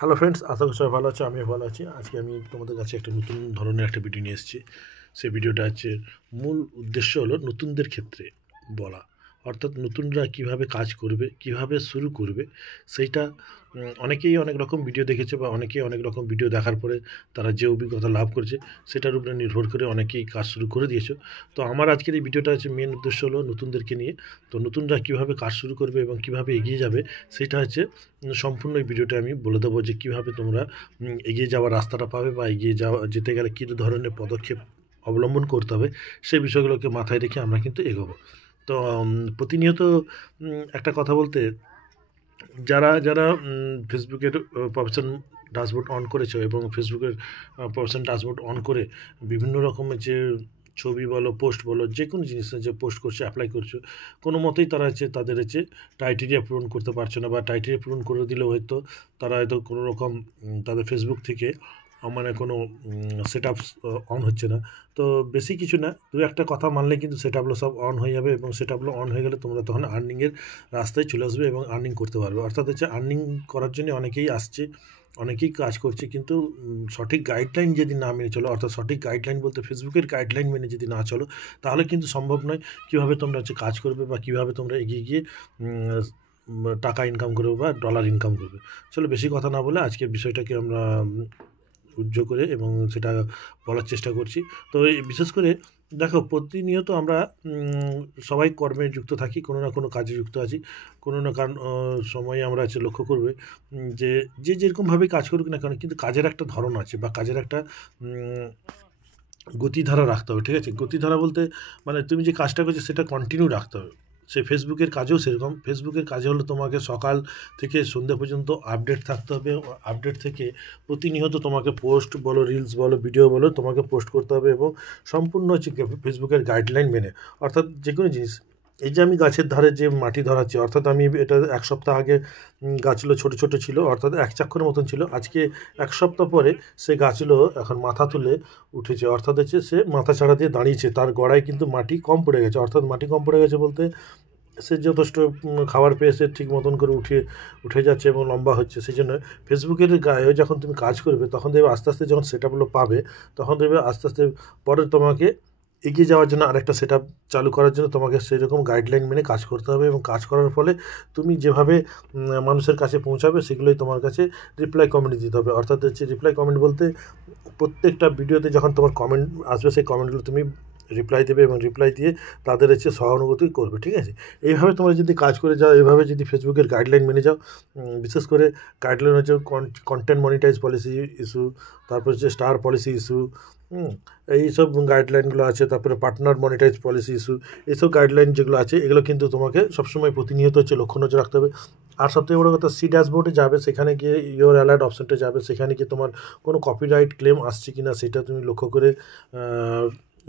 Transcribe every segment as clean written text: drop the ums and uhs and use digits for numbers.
Hello friends, আশা করি সবাই ভালো আছে। আমিও ভালো আছি। আজকে আমি তোমাদের কাছে একটা নতুন ধরনের একটা ভিডিও নিয়ে এসেছি। সেই ভিডিওটা হচ্ছে, মূল উদ্দেশ্য হলো নতুনদের ক্ষেত্রে বলা, অর্থাৎ নতুনরা কিভাবে কাজ করবে, কিভাবে শুরু করবে সেইটা। অনেকেই অনেক রকম ভিডিও দেখেছে বা অনেকেই অনেক রকম ভিডিও দেখার পরে তারা যে অভিজ্ঞতা লাভ করেছে সেটার উপরে নির্ভর করে অনেকেই কাজ শুরু করে দিয়েছে। তো আমার আজকের এই ভিডিওটা হচ্ছে মেন উদ্দেশ্য হলো নতুনদেরকে নিয়ে। তো নতুনরা কিভাবে কাজ শুরু করবে এবং কিভাবে এগিয়ে যাবে সেটা হচ্ছে সম্পূর্ণ এই ভিডিওটা আমি বলে দেবো যে কীভাবে তোমরা এগিয়ে যাওয়ার রাস্তাটা পাবে বা এগিয়ে যেতে গেলে কী ধরনের পদক্ষেপ অবলম্বন করতে হবে সেই বিষয়গুলোকে মাথায় রেখে আমরা কিন্তু এগোবো। তো প্রতিনিয়ত একটা কথা বলতে, যারা যারা ফেসবুকের প্রফেশন ড্যাশবোর্ড অন করেছো এবং ফেসবুকের প্রফেশন ড্যাশবোর্ড অন করে বিভিন্ন রকমের যে ছবি বলো, পোস্ট বলো, যে কোনো জিনিস যে পোস্ট করছো, অ্যাপ্লাই করছো, কোনো মতেই তারা হচ্ছে তাদের হচ্ছে ক্রাইটেরিয়া পূরণ করতে পারছে না, বা ক্রাইটেরিয়া পূরণ করে দিলেও হয়তো তারা হয়তো কোনো রকম তাদের ফেসবুক থেকে মানে কোনো সেট আপস অন হচ্ছে না। তো বেশি কিছু না, দু একটা কথা মানলে কিন্তু সেট আপগুলো সব অন হয়ে যাবে, এবং সেট আপগুলো অন হয়ে গেলে তোমরা তখন আর্নিংয়ের রাস্তায় চলে আসবে এবং আর্নিং করতে পারবে। অর্থাৎ হচ্ছে আর্নিং করার জন্য অনেকেই আসছে, অনেকেই কাজ করছে, কিন্তু সঠিক গাইডলাইন যদি না মেনে চলো, অর্থাৎ সঠিক গাইডলাইন বলতে ফেসবুকের গাইডলাইন মেনে যদি না চলো, তাহলে কিন্তু সম্ভব নয় কীভাবে তোমরা হচ্ছে কাজ করবে বা কীভাবে তোমরা এগিয়ে গিয়ে টাকা ইনকাম করবে বা ডলার ইনকাম করবে। চলো বেশি কথা না বলে আজকের বিষয়টাকে আমরা উজ্জ্বল করে এবং সেটা বলার চেষ্টা করছি। তো এই বিশেষ করে দেখো, প্রতিনিয়ত আমরা সবাই কর্মে যুক্ত থাকি, কোনো না কোনো কাজে যুক্ত আছি, কোনো না কারণ সময়ে আমরা হচ্ছে লক্ষ্য করবে যে যে যেরকমভাবে কাজ করুক না কেন, কিন্তু কাজের একটা ধরন আছে বা কাজের একটা গতিধারা রাখতে হবে। ঠিক আছে, গতিধারা বলতে মানে তুমি যে কাজটা করছো সেটা কন্টিনিউ রাখতে হবে। সেই ফেসবুকের কাজেও সেরকম। ফেসবুকের কাজে হলো তোমাকে সকাল থেকে সন্ধ্যা পর্যন্ত আপডেট থাকতে হবে। আপডেট থেকে প্রতিনিয়ত তোমাকে পোস্ট বলো, রিলস বলো, ভিডিও বলো, তোমাকে পোস্ট করতে হবে, এবং সম্পূর্ণ হচ্ছে ফেসবুকের গাইডলাইন মেনে। অর্থাৎ যে কোনো জিনিস, এই যে আমি গাছের ধারে যে মাটি ধরাচ্ছি, অর্থাৎ আমি এটা 1 সপ্তাহ আগে গাছগুলো ছোটো ছোটো ছিল, অর্থাৎ 1 চাক্ষুরের মতন ছিল। আজকে 1 সপ্তাহ পরে সেই গাছগুলো এখন মাথা তুলে উঠেছে, অর্থাৎ হচ্ছে সে মাথা চাড়া দিয়ে দাঁড়িয়েছে, তার গোড়ায় কিন্তু মাটি কম পড়ে গেছে। অর্থাৎ মাটি কম পড়ে গেছে বলতে সে যথেষ্ট খাবার পেয়ে সে ঠিক মতন করে উঠে যাচ্ছে এবং লম্বা হচ্ছে। সেই জন্য ফেসবুকের গায়ে যখন তুমি কাজ করবে, তখন দেখবে আস্তে আস্তে যখন সেট আপগুলো পাবে, তখন দেখবে আস্তে আস্তে পরে তোমাকে এগিয়ে যাওয়ার জন্য আরেকটা সেট আপ চালু করার জন্য তোমাকে সেরকম গাইডলাইন মেনে কাজ করতে হবে, এবং কাজ করার ফলে তুমি যেভাবে মানুষের কাছে পৌঁছাবে সেগুলোই তোমার কাছে রিপ্লাই কমেন্ট দিতে হবে। অর্থাৎ হচ্ছে রিপ্লাই কমেন্ট বলতে, প্রত্যেকটা ভিডিওতে যখন তোমার কমেন্ট আসবে সেই কমেন্টগুলো তুমি রিপ্লাই দেবে, এবং রিপ্লাই দিয়ে তাদের হচ্ছে সহানুভূতি করবে। ঠিক আছে, এইভাবে তোমরা যদি কাজ করে যাও, এইভাবে যদি ফেসবুকের গাইডলাইন মেনে যাও, বিশেষ করে গাইডলাইন হচ্ছে কন্টেন্ট মনিটাইজ পলিসি ইস্যু, তারপর হচ্ছে স্টার পলিসি ইস্যু, এইসব গাইডলাইনগুলো আছে, তারপরে পার্টনার মনিটাইজ পলিসি ইস্যু, এইসব গাইডলাইন যেগুলো আছে এগুলো কিন্তু তোমাকে সবসময় প্রতিনিয়ত হচ্ছে লক্ষ্য নজর রাখতে হবে। আর সবথেকে বড় কথা, সি ড্যাশবোর্ডে যাবে, সেখানে গিয়ে ইয়োর অ্যালার্ট অপশনটা যাবে, সেখানে গিয়ে তোমার কোনো কপিরাইট ক্লেম আসছে কি না সেটা তুমি লক্ষ্য করে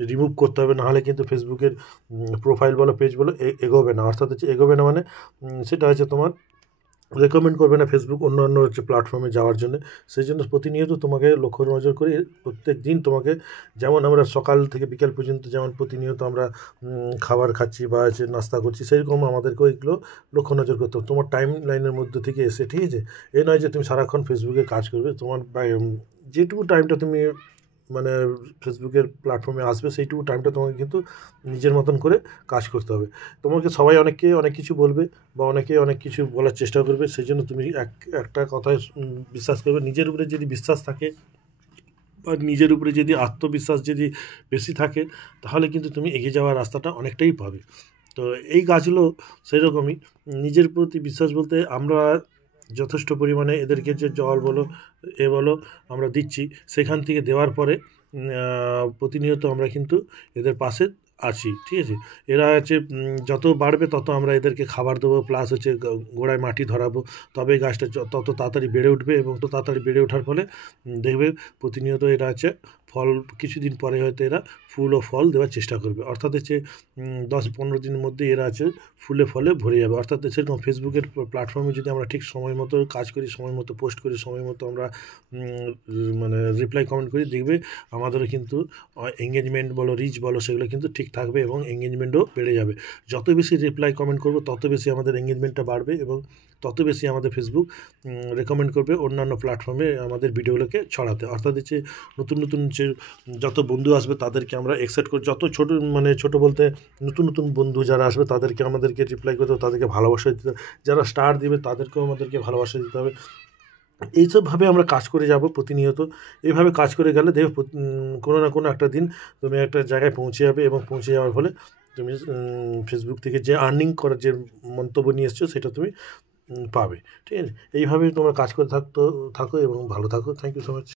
রিমুভ করতে হবে। নাহলে কিন্তু ফেসবুকের প্রোফাইল বলো, পেজ বলো, এগোবে না। অর্থাৎ হচ্ছে এগোবে না মানে সেটা হচ্ছে তোমার রেকমেন্ড করবে না ফেসবুক অন্য হচ্ছে প্ল্যাটফর্মে যাওয়ার জন্য। সেই জন্য প্রতিনিয়ত তোমাকে লক্ষ্য নজর করে প্রত্যেক দিন তোমাকে, যেমন আমরা সকাল থেকে বিকেল পর্যন্ত যেমন প্রতিনিয়ত আমরা খাবার খাচ্ছি বা হচ্ছে নাস্তা করছি, সেরকম আমাদেরকেও এগুলো লক্ষ্য নজর করতে হবে তোমার টাইম লাইনের মধ্যে থেকে এসে। ঠিক আছে, এই নয় যে তুমি সারাক্ষণ ফেসবুকে কাজ করবে, তোমার যেটুকু টাইমটা তুমি মানে ফেসবুকের প্ল্যাটফর্মে আসবে সেইটুকু টাইমটা তোমাকে কিন্তু নিজের মতন করে কাজ করতে হবে। তোমাকে সবাই অনেকে অনেক কিছু বলবে বা অনেকে অনেক কিছু বলার চেষ্টা করবে, সেই জন্য তুমি একটা কথায় বিশ্বাস করবে। নিজের উপরে যদি বিশ্বাস থাকে বা নিজের উপরে যদি আত্মবিশ্বাস যদি বেশি থাকে, তাহলে কিন্তু তুমি এগিয়ে যাওয়ার রাস্তাটা অনেকটাই পাবে। তো এই গাছগুলো সেরকমই। নিজের প্রতি বিশ্বাস বলতে, আমরা যথেষ্ট পরিমাণে এদেরকে যে জল বলো, বলো আমরা দিচ্ছি, সেখান থেকে দেওয়ার পরে প্রতিনিয়ত আমরা কিন্তু এদের পাশে আছি। ঠিক আছে, এরা হচ্ছে যত বাড়বে তত আমরা এদেরকে খাবার দেবো, প্লাস হচ্ছে গোড়ায় মাটি ধরাবো, তবে গাছটা তত তাড়াতাড়ি বেড়ে উঠবে, এবং তো তাড়াতাড়ি বেড়ে ওঠার ফলে দেখবে প্রতিনিয়ত এরা হচ্ছে ফল, কিছুদিন পরে হয়তো এরা ফুল ও ফল দেওয়ার চেষ্টা করবে। অর্থাৎ হচ্ছে 10-15 দিনের মধ্যে এরা আছে ফুলে ফলে ভরে যাবে। অর্থাৎ সেরকম ফেসবুকের প্ল্যাটফর্মে যদি আমরা ঠিক সময় মতো কাজ করি, সময় মতো পোস্ট করি, সময় মতো আমরা মানে রিপ্লাই কমেন্ট করি, দেখবে আমাদেরও কিন্তু এঙ্গেজমেন্ট বলো, রিচ বলো, সেগুলো কিন্তু ঠিক থাকবে এবং এঙ্গেজমেন্টও বেড়ে যাবে। যত বেশি রিপ্লাই কমেন্ট করবো তত বেশি আমাদের এঙ্গেজমেন্টটা বাড়বে, এবং তত বেশি আমাদের ফেসবুক রেকমেন্ড করবে অন্যান্য প্ল্যাটফর্মে আমাদের ভিডিওগুলোকে ছড়াতে। অর্থাৎ হচ্ছে নতুন নতুন যে যত বন্ধু আসবে তাদেরকে আমরা এক্সাইট করি, যত ছোটো মানে ছোটো বলতে নতুন নতুন বন্ধু যারা আসবে তাদেরকে আমাদেরকে রিপ্লাই করতে হবে, তাদেরকে ভালোবাসা দিতে হবে, যারা স্টার দিবে তাদেরকেও আমাদেরকে ভালোবাসা দিতে হবে। এইসবভাবে আমরা কাজ করে যাব প্রতিনিয়ত। এইভাবে কাজ করে গেলে দেখবে কোনো না কোনো একটা দিন তুমি একটা জায়গায় পৌঁছে যাবে, এবং পৌঁছে যাওয়ার ফলে তুমি ফেসবুক থেকে যে আর্নিং করার যে মন্তব্য নিয়ে এসছো সেটা তুমি পাবে। ঠিক আছে? এইভাবেই তোমরা কাজ করে থাকো এবং ভালো থাকো। Thank you so much.